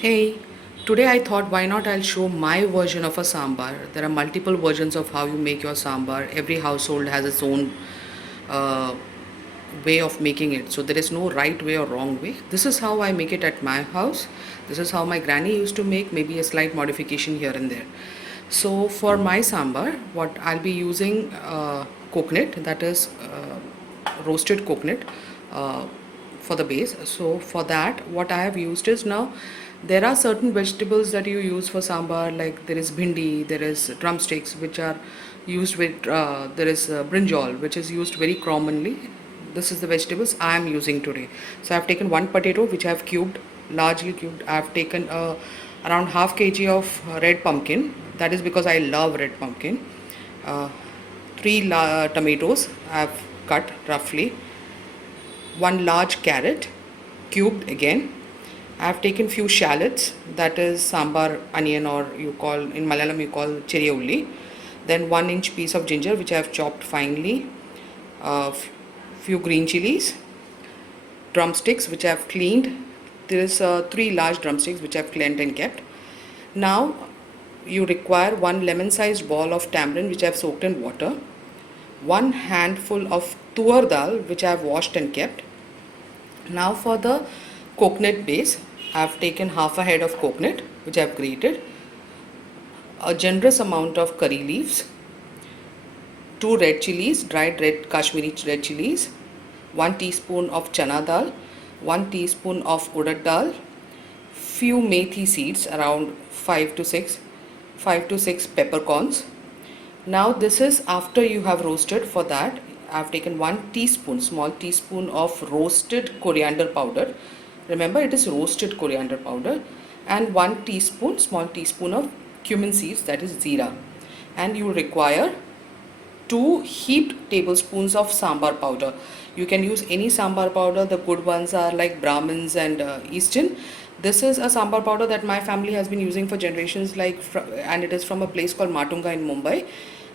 Hey, today I thought why not I'll show my version of a sambar. There are multiple versions of how you make your sambar. Every household has its own uh, way of making it. So there is no right way or wrong way. This is how I make it at my house. This is how my granny used to make, maybe a slight modification here and there. So for my sambar, what I'll be using coconut, that is roasted coconut uh, for the base. So for that, what I have used is, now there are certain vegetables that you use for sambar, like there is bhindi, there is drumsticks, which are used with, there is brinjal, which is used very commonly. This is the vegetables I am using today. So I have taken one potato, which I have cubed, largely cubed. I have taken around half kg of red pumpkin. That is because I love red pumpkin. Uh, tomatoes I have cut roughly. One large carrot, cubed again. I have taken few shallots, that is sambar onion, or you call in Malayalam you call cherry. Then 1 inch piece of ginger, which I have chopped finely. Few green chilies, drumsticks which I have cleaned. There is three large drumsticks which I have cleaned and kept. Now you require one lemon sized ball of tamarind which I have soaked in water, one handful of Toor Dal which I have washed and kept. Now for the coconut base, I have taken half a head of coconut which I have grated, a generous amount of curry leaves, two red chilies, dried red Kashmiri red chilies, 1 teaspoon of Chana Dal, 1 teaspoon of Urad Dal, few Methi Seeds, around 5 to 6 peppercorns. Now this is after you have roasted. For that I have taken 1 teaspoon, small teaspoon of roasted coriander powder. Remember, it is roasted coriander powder. And 1 teaspoon, small teaspoon of cumin seeds, that is zira. And you require 2 heaped tablespoons of sambar powder. You can use any sambar powder. The good ones are like Brahmins and Eastern. This is a sambar powder that my family has been using for generations, and it is from a place called Matunga in Mumbai.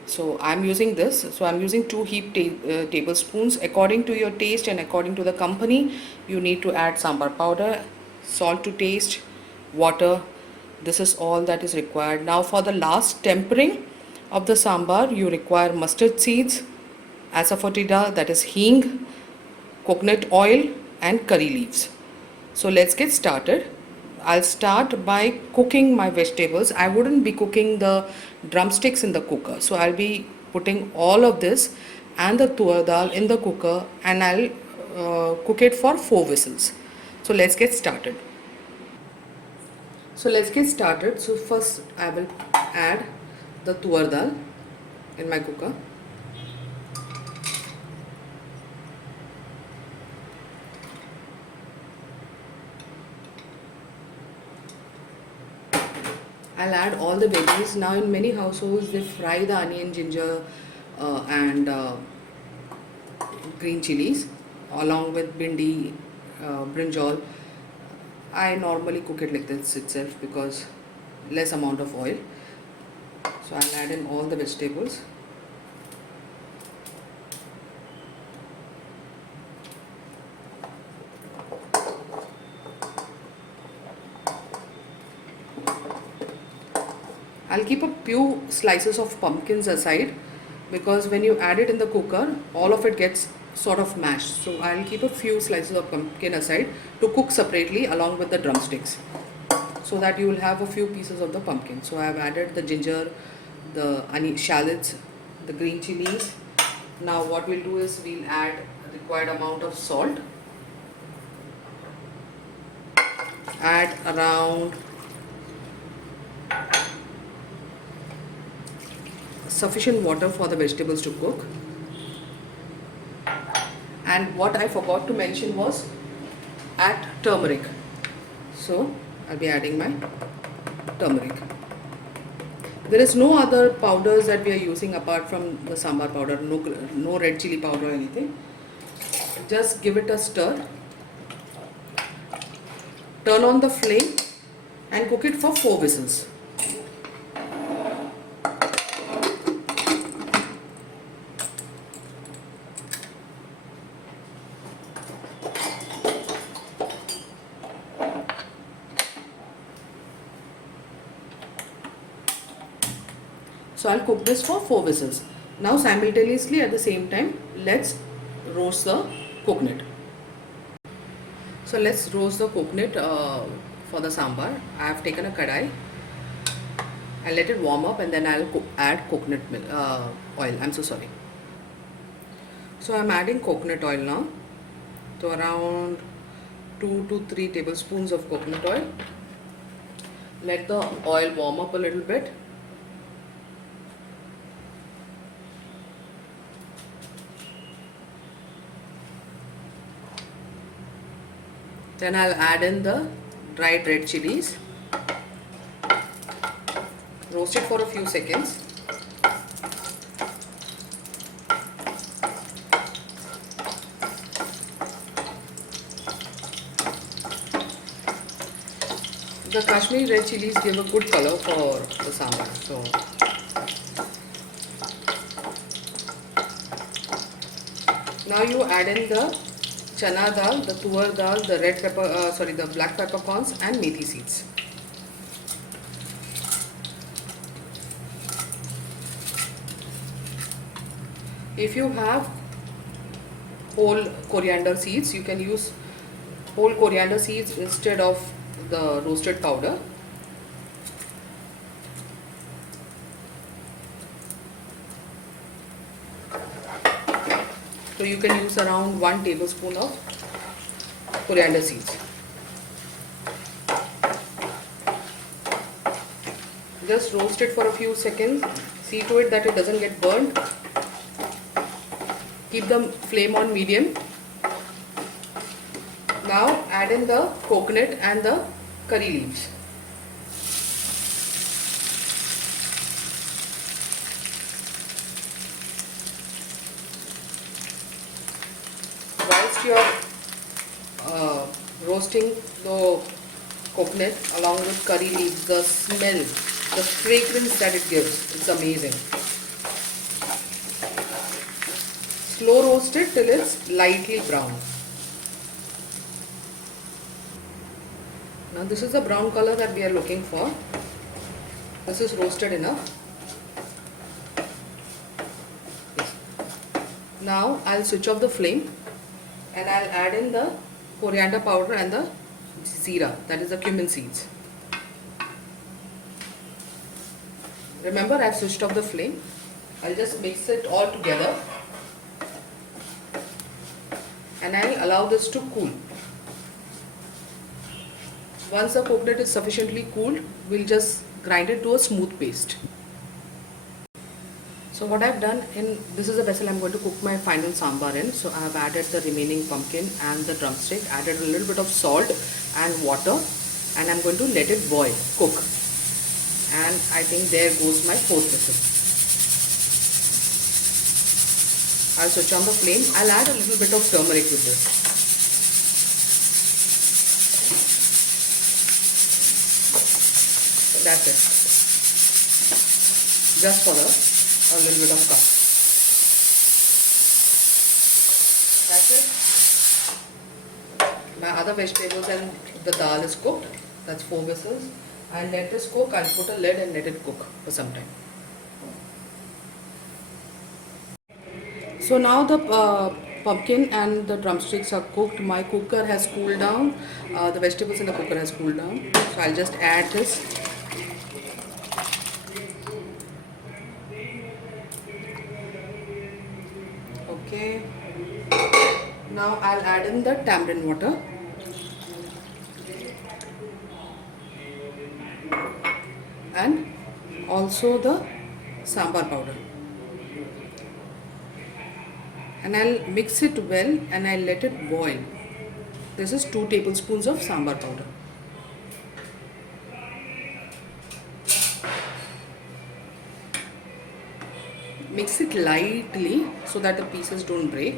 So I'm using this. So I'm using 2 heaped tablespoons. According to your taste and according to the company, you need to add sambar powder, salt to taste, water. This is all that is required. Now for the last tempering of the sambar, you require mustard seeds, asafoetida, that is hing, coconut oil and curry leaves. So let's get started. I'll start by cooking my vegetables. I wouldn't be cooking the drumsticks in the cooker. So I'll be putting all of this and the Toor Dal in the cooker, and I'll cook it for 4 whistles. So let's get started. So first I will add the Toor Dal in my cooker. I'll add all the veggies. Now in many households they fry the onion, ginger and green chilies along with bindi, brinjal. I normally cook it like this itself because less amount of oil. So I'll add in all the vegetables. I'll keep a few slices of pumpkins aside because when you add it in the cooker, all of it gets sort of mashed. So I'll keep a few slices of pumpkin aside to cook separately along with the drumsticks, so that you will have a few pieces of the pumpkin. So I have added the ginger, the onion, shallots, the green chilies. Now what we'll do is we'll add a required amount of salt. Add around sufficient water for the vegetables to cook. And what I forgot to mention was add turmeric. So I'll be adding my turmeric. There is no other powders that we are using apart from the sambar powder, no red chili powder or anything. Just give it a stir. Turn on the flame and cook it for 4 whistles. So I'll cook this for 4 whistles. Now simultaneously at the same time, let's roast the coconut. So let's roast the coconut for the sambar. I have taken a kadai. I'll let it warm up and then I'll add coconut oil. I'm so sorry. So I'm adding coconut oil now. So around 2 to 3 tablespoons of coconut oil. Let the oil warm up a little bit. Then I'll add in the dried red chilies. Roast it for a few seconds. The Kashmiri red chilies give a good color for the sambar. So now you add in the Chana Dal, the Toor Dal, the the black peppercorns and Methi Seeds. If you have whole coriander seeds, you can use whole coriander seeds instead of the roasted powder. So you can use around 1 tablespoon of coriander seeds. Just roast it for a few seconds. See to it that it doesn't get burned. Keep the flame on medium. Now add in the coconut and the curry leaves. Whilst you are roasting the coconut along with curry leaves, the smell, the fragrance that it gives, it's amazing. Slow roast it till it's lightly brown. Now this is the brown color that we are looking for. This is roasted enough. Yes. Now I'll switch off the flame and I'll add in the coriander powder and the zira, that is the cumin seeds. Remember, I've switched off the flame. I'll just mix it all together and I'll allow this to cool. Once the coconut is sufficiently cooled, we'll just grind it to a smooth paste. So what I've done this is the vessel I'm going to cook my final sambar in. So I've added the remaining pumpkin and the drumstick, added a little bit of salt and water, and I'm going to let it boil, cook. And I think there goes my 4th whistle. I'll switch on the flame. I'll add a little bit of turmeric with this. That's it. Just for a little bit of color. That's it. My other vegetables and the dal is cooked. That's 4 whistles. I'll let this cook. I'll put a lid and let it cook for some time. So now the pumpkin and the drumsticks are cooked. My cooker has cooled down. The vegetables in the cooker has cooled down. So I'll just add this. Okay. Now I'll add in the tamarind water. And also the sambhar powder. And I'll mix it well and I'll let it boil. This is 2 tablespoons of sambhar powder. Mix it lightly so that the pieces don't break.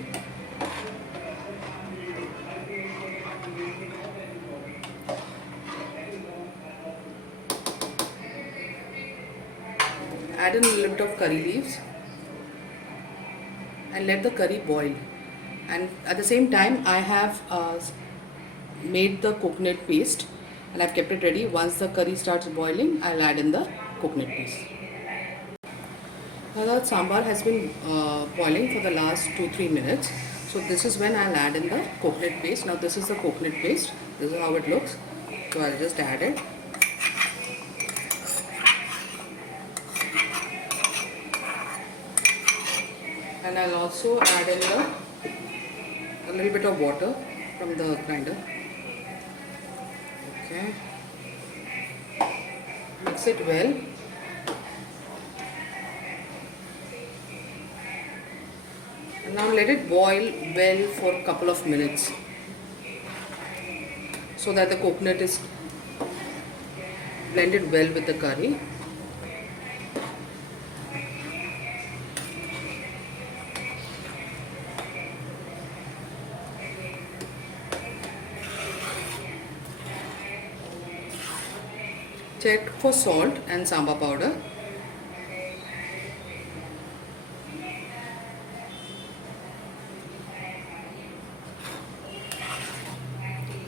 Add in a little bit of curry leaves and let the curry boil. And at the same time I have made the coconut paste and I've kept it ready. Once the curry starts boiling, I'll add in the coconut paste. Now that sambar has been boiling for the last 2-3 minutes. So this is when I'll add in the coconut paste. Now this is the coconut paste. This is how it looks. So I'll just add it. And I'll also add in a little bit of water from the grinder. Okay. Mix it well. And now let it boil well for a couple of minutes so that the coconut is blended well with the curry. Check for salt and sambhar powder.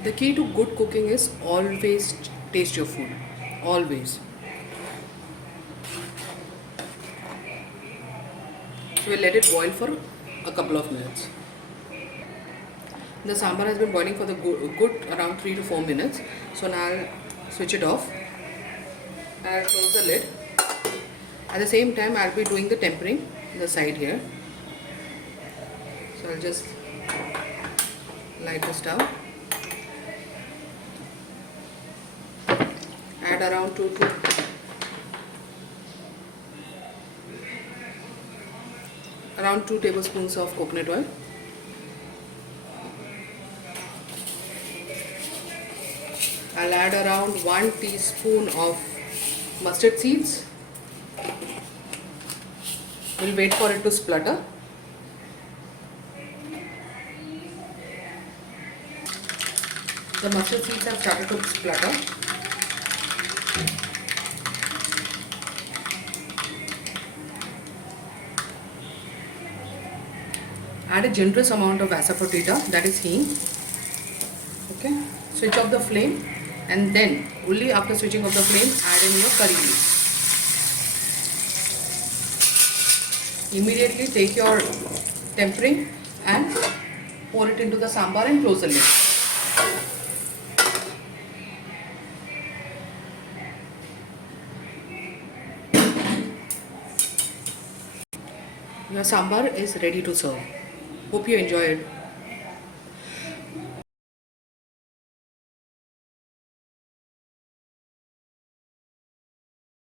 The key to good cooking is always taste your food. Always. So we'll let it boil for a couple of minutes. The sambar has been boiling for the good around 3 to 4 minutes. So now I'll switch it off. I'll close the lid. At the same time, I'll be doing the tempering on the side here. So I'll just light the stove. Add around 2 tablespoons of coconut oil. I'll add around 1 teaspoon of mustard seeds. We'll wait for it to splutter. The mustard seeds have started to splutter. Add a generous amount of asafoetida, that is hing. Okay, switch off the flame, and then only after switching off the flame, add in your curry leaves. Immediately take your tempering and pour it into the sambar and close the lid. Your sambar is ready to serve. Hope you enjoyed.